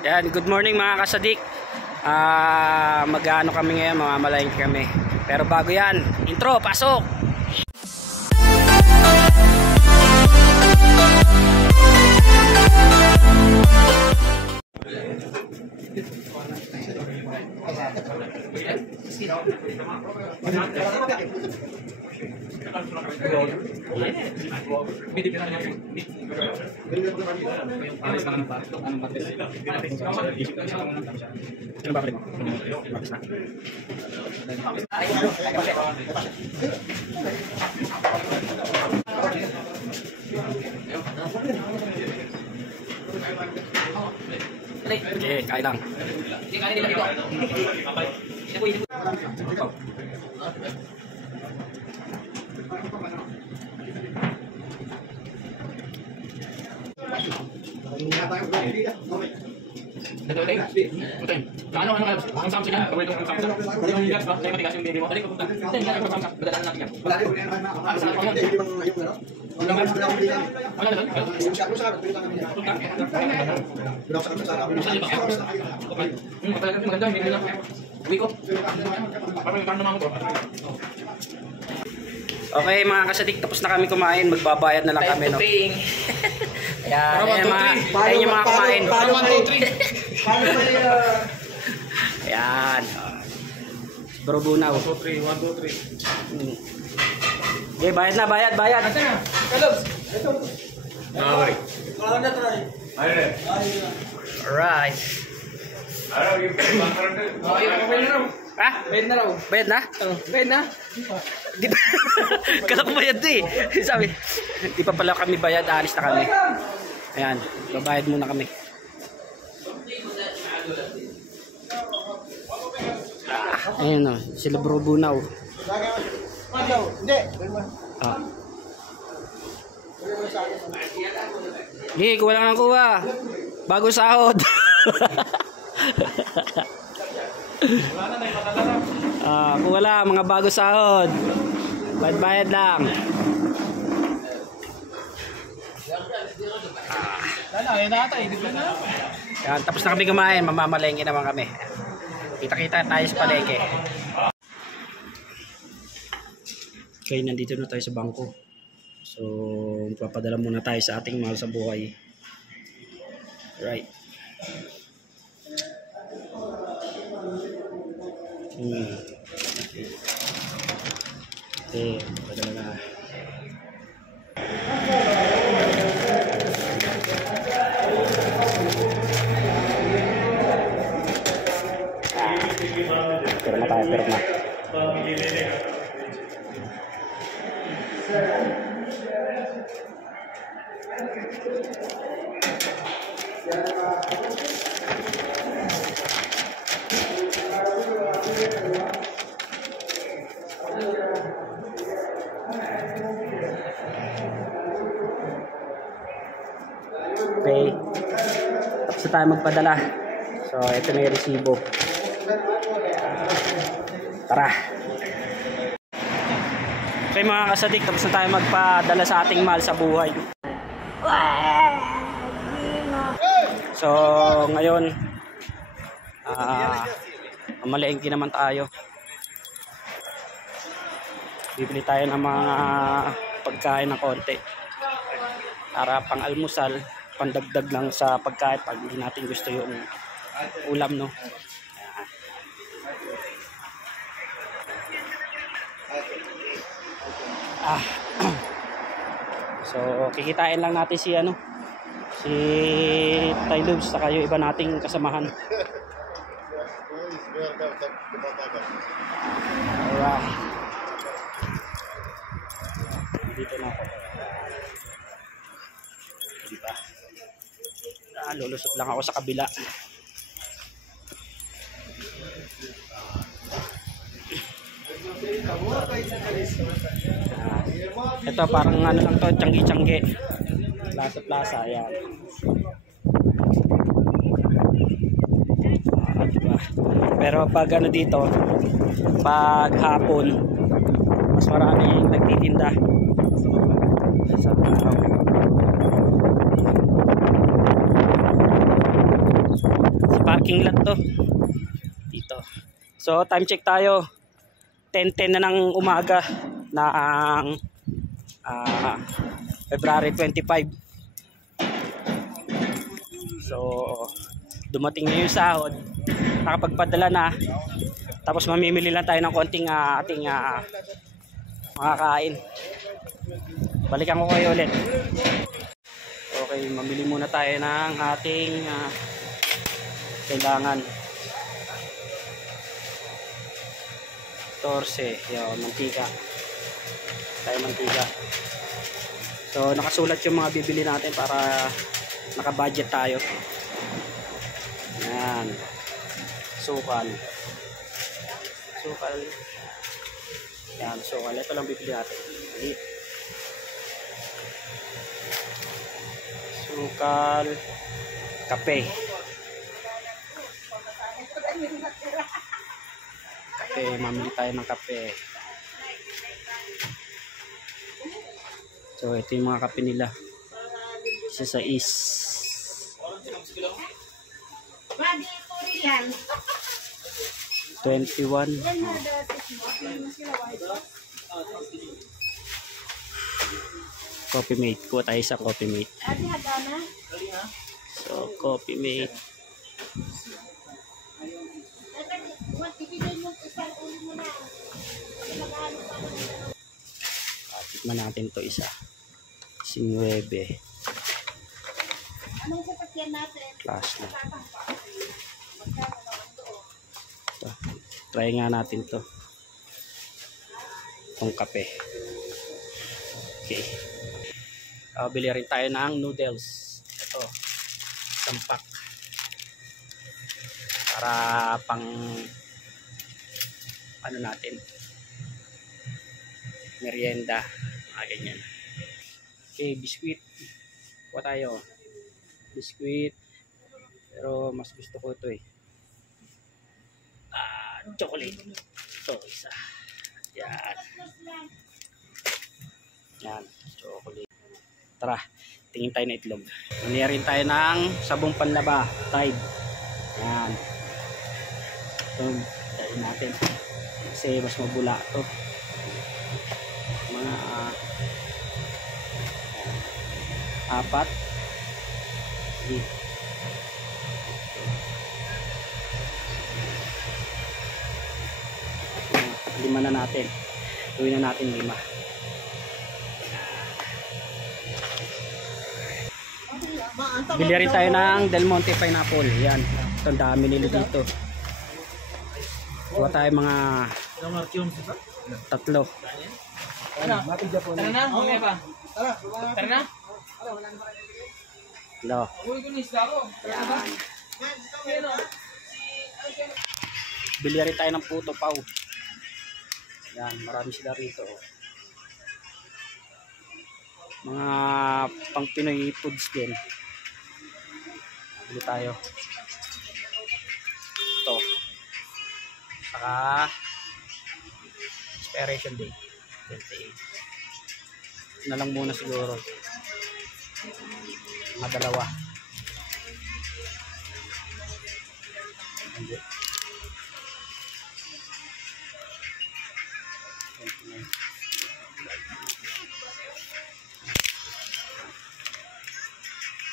Yan, good morning mga kasadik. Mag-ano kami ngayon, mamamalayan kami. Pero bago yan, intro, pasok! Okay, kain lang. Ano kayo? Ang Samsung yan. Gawin itong Samsung. Yung higas ba? Yung matigas yung baby mo. Dali ko punta. Dali ko punta. Madala natin yan. Wala rin. Wala na doon? Yung siya ko sa akin. Punta. Maganda. Hindi nila. Uwi ko. Parang yung naman ko. Okay mga kasadik, tapos na kami kumain. Magbabayad na lang kami, no? Ayan yung mga kumain. Ayan. Bro Bunaw. 1, 2, 3. Okay, bayad na, bayad. Kalobs. Sorry. Alright. Ha? Bayad na raw. Bayad na? Bayad na? Di pa. Kala ko bayad eh. Sabi, di pa pala kami bayad, alis na kami. Ayan, babayad muna kami. Ayun o, sila Bro Bunaw. Hindi. Hindi, kuha lang ng kuha. Bago sahod. Kuha lang, mga bago sahod. Bayad lang. Yan, tapos na kami kumain, mamamalengke naman kami. Kita-kita tayo sa palengke. Okay, nandito na tayo sa bangko. So, papadala muna tayo sa ating mahal sa buhay. Right. Okay, padala na. Pirma tayo, pirma. Okay, tapos na tayo magpadala. So ito na yung resibo. Tara. Okay mga kasadik, tapos na tayo magpadala sa ating mahal sa buhay. So ngayon mamalengke naman tayo. Bibili tayo ng mga pagkain na konti para pang almusal, pandagdag lang sa pagkain pag hindi natin gusto yung ulam, no? So kikitain lang natin si Tylubs saka yung iba nating kasamahan. Alright, dito na ako. Diba? Lulusot lang ako sa kabila. Ito parang ano lang to, tiyanggi-tiyanggi. Plaza-plaza, ayan. Diba? Pero pag ano dito, pag hapon, mas maraming nagtitinda sa tao. Sa parking lot to. Dito. So time check tayo. 10:10 na ng umaga ng February 25. So dumating na yung sahod. Nakapagpadala na. Tapos mamimili lang tayo ng konting ating makakain. Balikan ko kayo ulit. Okay, mamili muna tayo ng ating kailangan. Torse, yung mantika. Tayo mantika. So nakasulat yung mga bibili natin para naka-budget tayo. Yan. Sukal. Sukal. Yan, sukal. Ito lang bibili natin. Sukal. Kape. Kape. Mamili tayo ng kape. So, ito yung mga kape nila. Isa sa is. 21. Coffee mate. Kuha tayo sa coffee mate. So, coffee mate. Tikman natin to isa. 9. Anong sasakyan natin? Plus na. So, try nga natin to. Itong kape. Okay. Bili rin tayo ng noodles. Ito. Isang pack. Para pang ano natin. Merienda. Ganyan. Okay, biskuit. Kuha tayo. Biskuit. Pero mas gusto ko ito eh. Chocolate. Ito, isa. Yan. Yan, chocolate. Tara, tingin tayo na itlog. Nangyari tayo ng sabong panlaba. Tide. Yan. Ito, tayo natin. Kasi mas mabula ito. Mga 4. Lima na natin. Gawin na natin 5. Bili rin tayo ng Del Monte Pineapple. Yan. Ito, dami nila dito. Kuha tayo mga 3. Tara na, mamaya pa. Tara na. Hello. Bili rin tayo ng puto pau. Yan, marami sila rito. Mga pang Pinoy foods din. Bili tayo. Ito. Saka expiration date 28. Na lang muna siguro. Mga 2.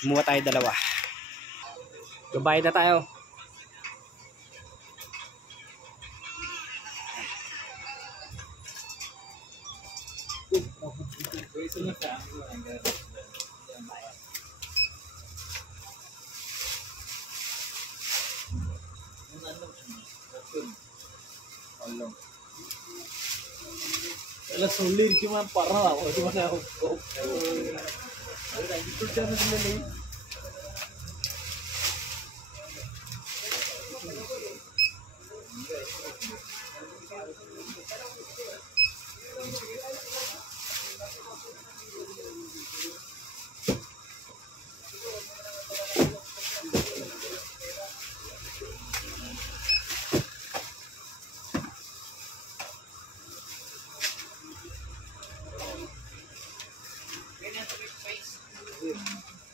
Kumuha tayo 2. Gabayad na tayo. എല്ലാം സൊല്ലിരിക്കുമ്പോൾ പറഞ്ഞതാ ഒരു മണി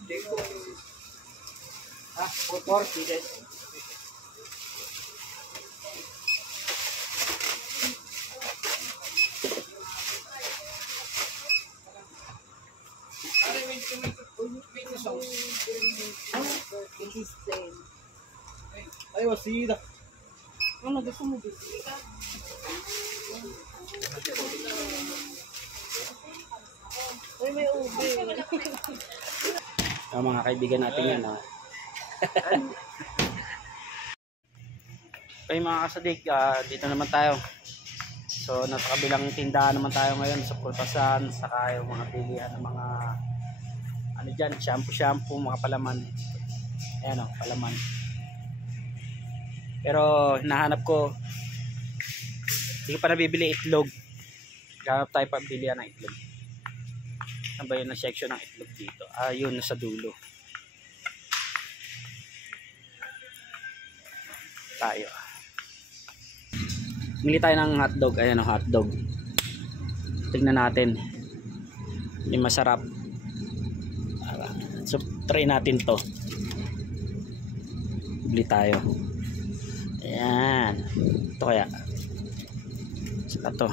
देखो 4 pieces. Ay, wasida. Ano gusto mo dito? Ay, may ube. Ang mga kaibigan natin yan. Okay mga kasadik, dito naman tayo. So nasa kabilang tindahan naman tayo ngayon sa pulpasan, saka yung mga pilihan ng mga ano dyan, shampoo, mga palaman. Ayan o, palaman. Pero hinahanap ko, hindi ko pa nabibili itlog. Hanap tayo pabilihan ng itlog. Saan ba yun na section ng itlog dito? Yun, nasa dulo. Tayo. Mili tayo ng hotdog. Ayan o, hotdog. Tignan natin. Yung masarap. So, try natin to. Bili tayo. Ayan. Ito kaya. Saka to.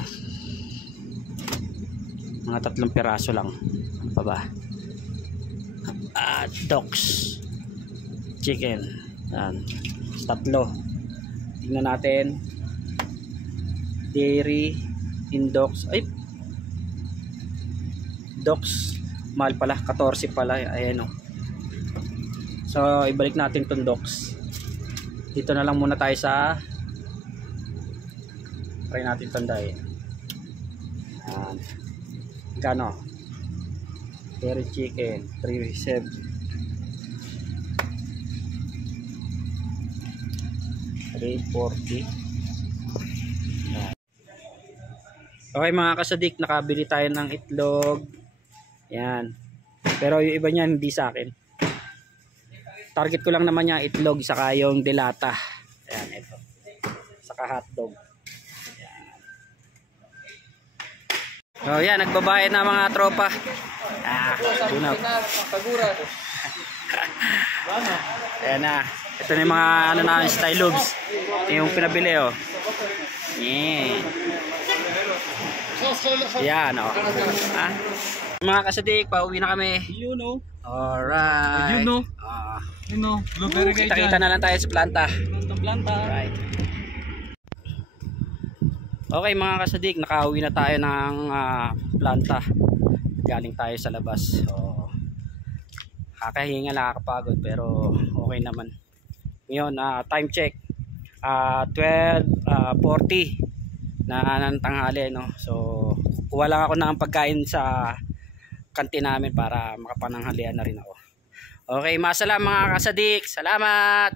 Mga 3 piraso lang. Ano pa ba? Dogs. Chicken. Ayan. 3. Tignan natin. Dairy. Indox. Ay. Dogs. Mahal pala. 14 pala. Ayan o. So, ibalik natin itong dogs. Dito na lang muna tayo sa try natin itong dahil. Ayan. Gano? Dairy chicken. 3.7. $3.40. Okay mga kasadik, nakabili tayo ng itlog. Yan. Pero yung iba niyan hindi sa akin. Target ko lang naman yung itlog saka yung delata. Ayan, ito. Saka hotdog. Ayan. So yan, nagbabayad na mga tropa. Tunaw. Ayan na. Ito na yung mga ano namin, style lubes. Ito yung pinabili oh. Yeah. Yan o. Mga kasadik, pauwi na kami. You know. Alright. You know. You know. Blueberry kayo Kita-kita na lang tayo sa planta. Planta. Alright. Okay mga kasadik, nakauwi na tayo ng planta. Galing tayo sa labas. So, kakahinga, nakakapagod pero okay naman. Ngayon, time check. 12:40 na ng tanghali, no? So, kuha lang ako ng pagkain sa kantin namin para makapananghalian na rin ako. Okay, masalam mga kasadik. Salamat!